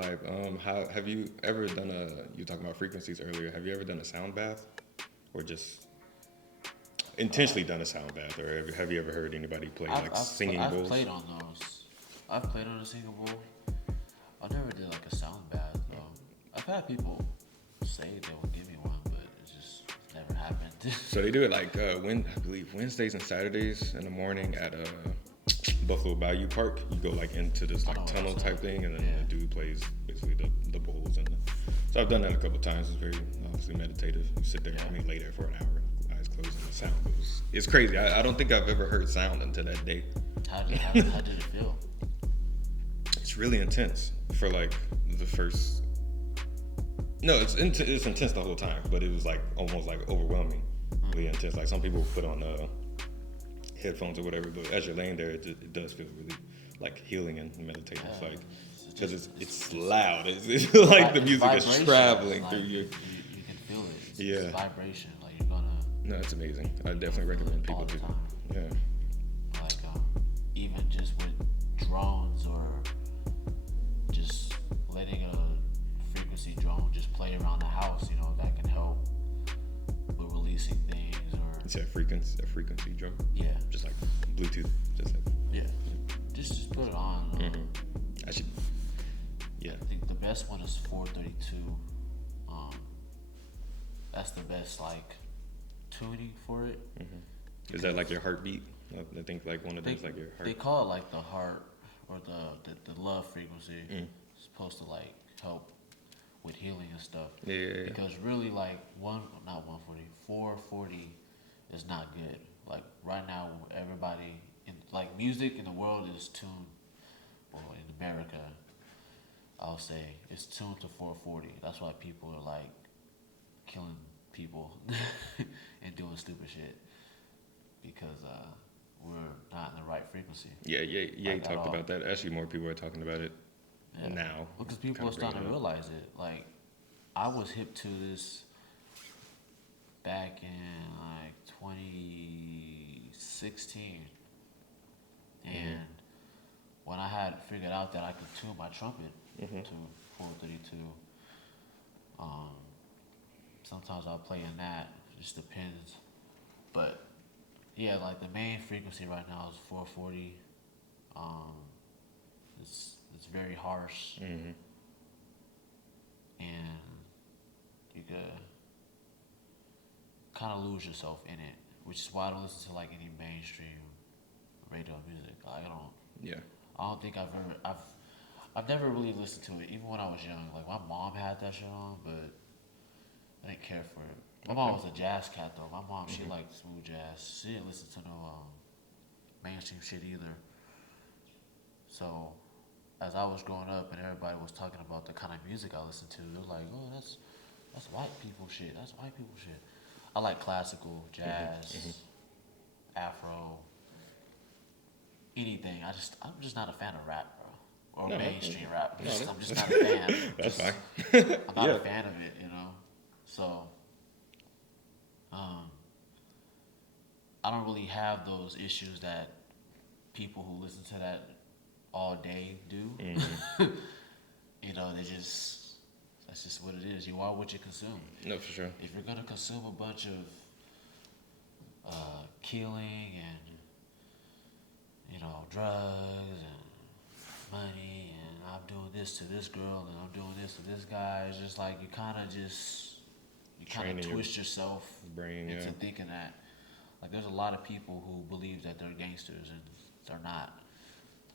vibe. How have you ever done you were talking about frequencies earlier? Have you ever done a sound bath, or just intentionally done a sound bath, or have you ever heard anybody play like singing I've bowls? played on those. I've played on a single bowl. I never did like a sound bath though. I've had people say they would give me one, but it's never happened. So they do it like I believe Wednesdays and Saturdays in the morning at Buffalo Bayou Park. You go like into this I like know what tunnel I'm type saying. thing, and then Yeah. the dude plays basically the bowls so I've done that a couple times. It's very obviously meditative. You sit there, Yeah. I mean, lay there for an hour, eyes closed, and the sound goes. It's crazy. I don't think I've ever heard sound until that day. How did it feel? It's really intense for like the first. No, it's intense the whole time, but it was like almost like overwhelming, really intense. Like some people put on headphones or whatever, but as you're laying there, it does feel really like healing and meditative. It's like because it's loud. It's like the music is Vibration. traveling Like, through your. you can feel it. Yeah. It's vibration. Like you're gonna No, it's amazing. I definitely recommend people all the do. time. Yeah. Like even just with drones or just letting a frequency drone just play around the house, that can help with releasing things or It's a frequency drum. yeah, Just like Bluetooth. Just like. yeah. Just put it on. I should. Yeah. I think the best one is 432. That's the best like tuning for it. Is that like your heartbeat? I think like one of They, those like your they heart. call it like the heart or the love frequency. It's supposed to like help with healing and stuff. Yeah. Because really like not 140, 440 is not good. Like right now everybody in like music in the world is tuned, well in America I'll say it's tuned to 440. That's why people are like killing people and doing stupid shit because we're not in the right frequency. Yeah. He Like, at talked all. about that. Actually, more people are talking about it Yeah. now. Because people Kinda are starting to bringing it up. realize it. Like, I was hip to this back in like 2016, and when I had figured out that I could tune my trumpet to 432, sometimes I'll play in that. It just depends. But yeah, like the main frequency right now is 440. It's very harsh, and you could kind of lose yourself in it, which is why I don't listen to like any mainstream radio music. Like, Yeah. I don't think I've never really listened to it, even when I was young. Like my mom had that shit on, but I didn't care for it. My mom was a jazz cat though. My mom, she liked smooth jazz. She didn't listen to no mainstream shit either. So as I was growing up and everybody was talking about the kind of music I listened to, they were like, "Oh, that's white people shit. That's white people shit." I like classical, jazz, Afro, anything. I'm just not a fan of rap, bro, or No, mainstream rap. no, I'm just not a fan. That's fine. I'm not Yeah. a fan of it. So, I don't really have those issues that people who listen to that all day do. That's just what it is. You are what you consume. No, for sure. If you're gonna consume a bunch of killing and drugs and money and I'm doing this to this girl and I'm doing this to this guy, it's just like you kind of Training your twist yourself brain, into yeah. thinking that like there's a lot of people who believe that they're gangsters and they're not.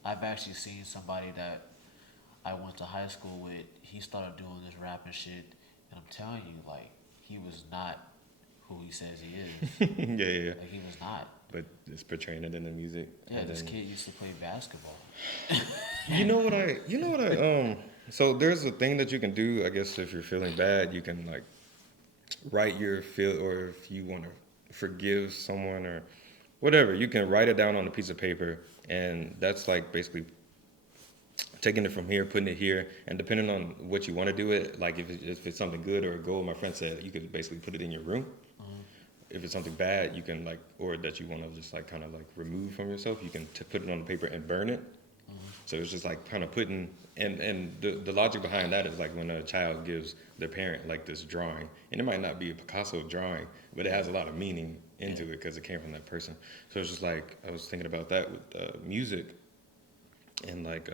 I've actually seen somebody that I went to high school with. He started doing this rapping shit, and I'm telling you, like he was not who he says he is. Yeah. Like he was not. But just portraying it in the music. Yeah, and this then- kid used to play basketball. So there's a thing that you can do, I guess, if you're feeling bad, you can like write your feel, or if you want to forgive someone or whatever, you can write it down on a piece of paper, and that's like basically taking it from here, putting it here, and depending on what you want to do it, like if it's something good or a goal, my friend said you could basically put it in your room. If it's something bad, you can like, or that you want to just like kind of like remove from yourself, you can put it on the paper and burn it. So it's just like kind of putting, and the logic behind that is like when a child gives their parent like this drawing, and it might not be a Picasso drawing, but it has a lot of meaning into it because it came from that person. So it's just like I was thinking about that with music, and like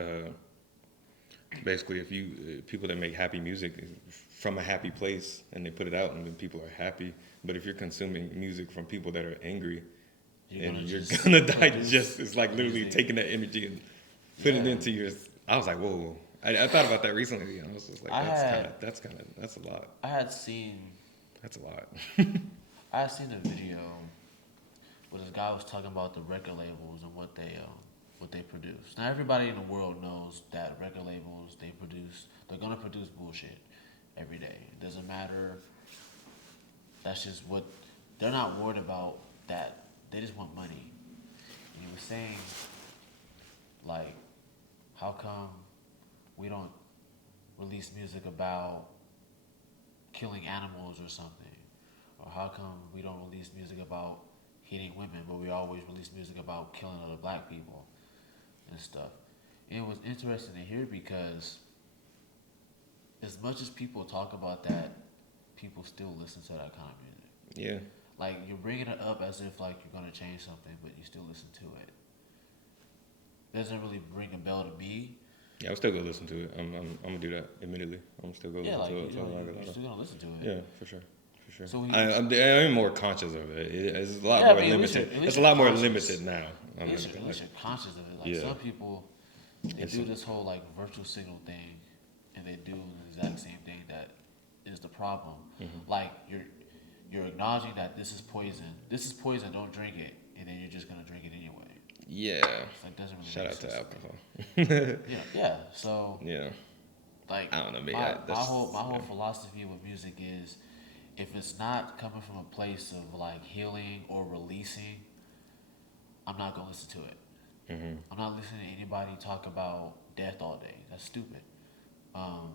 basically if you people that make happy music from a happy place and they put it out and then people are happy, but if you're consuming music from people that are angry, you're gonna digest. It's like literally taking that energy and putting it into your. I was like, whoa. I thought about that recently, and I was just like, that's a lot. I had seen That's a lot. I had seen a video where this guy was talking about the record labels and what they produce. Now everybody in the world knows that record labels they're gonna produce bullshit every day. It doesn't matter. That's just what they're not worried about. That they just want money. And he was saying, like, how come we don't release music about killing animals or something? Or how come we don't release music about hitting women, but we always release music about killing other black people and stuff? And it was interesting to hear because as much as people talk about that, people still listen to that kind of music. Yeah. Like, you're bringing it up as if, like, you're going to change something, but you still listen to it. Doesn't really ring a bell to me. Yeah, I'm still gonna listen to it. I'm gonna do that immediately. I'm still gonna listen to it. You're still gonna listen to it. Yeah, for sure. For sure. So I'm more conscious of it. It's a lot more limited. It's a lot more limited now. At least you're conscious of it. Like, some people, they do this whole, like, virtual signal thing, and they do the exact same thing that is the problem. Mm-hmm. Like, you're acknowledging that this is poison. This is poison, don't drink it. And then you're just going to drink it anyway. Yeah. Like, doesn't really Shout out sense. to alcohol. Yeah. So, yeah. Like, I don't know, my whole philosophy with music is, if it's not coming from a place of, like, healing or releasing, I'm not going to listen to it. Mm-hmm. I'm not listening to anybody talk about death all day. That's stupid. I'm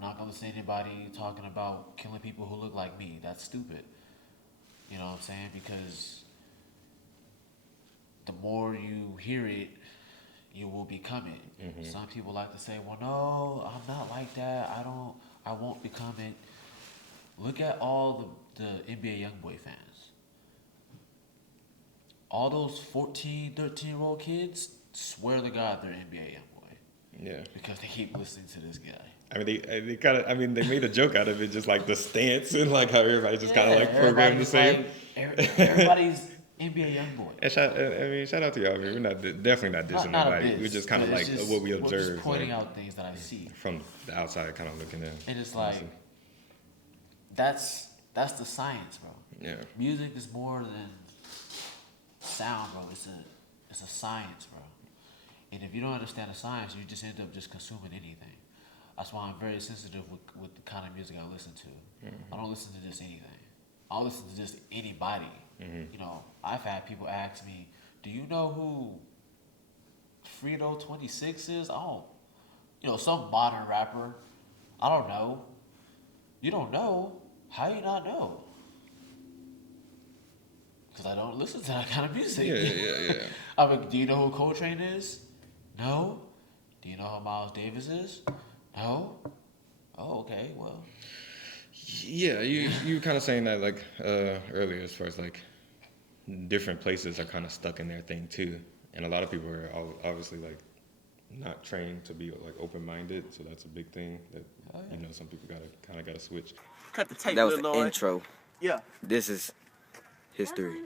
not going to listen to anybody talking about killing people who look like me. That's stupid. You know what I'm saying? Because the more you hear it, you will become it. Mm-hmm. Some people like to say, well, no, I'm not like that. I won't become it. Look at all the NBA YoungBoy fans. All those 14, 13-year-old kids swear to God they're NBA YoungBoy. Yeah. Because they keep listening to this guy. I mean, they kind of. I mean, they made a joke out of it, just like the stance and like how everybody just kind of like programmed the same. Everybody's NBA YoungBoy. And shout out to y'all. I mean, we're definitely not dissing nobody. We're just kind of like what we observe. We're just pointing out things that I see from the outside, kind of looking in. And it's like, that's the science, bro. Yeah. Music is more than sound, bro. It's a science, bro. And if you don't understand the science, you just end up just consuming anything. That's why I'm very sensitive with the kind of music I listen to. Mm-hmm. I don't listen to just anything. I'll listen to just anybody. Mm-hmm. You know, I've had people ask me, do you know who Frito 26 is? I don't. You know, some modern rapper. I don't know. You don't know? How you not know? Because I don't listen to that kind of music. Yeah. I mean, do you know who Coltrane is? No. Do you know who Miles Davis is? No. Oh, okay. Well. Yeah, you were kind of saying that like earlier, as far as like different places are kind of stuck in their thing too, and a lot of people are obviously like not trained to be like open-minded, so that's a big thing that you know some people gotta switch. Cut the tape. That was the intro. Yeah. This is history.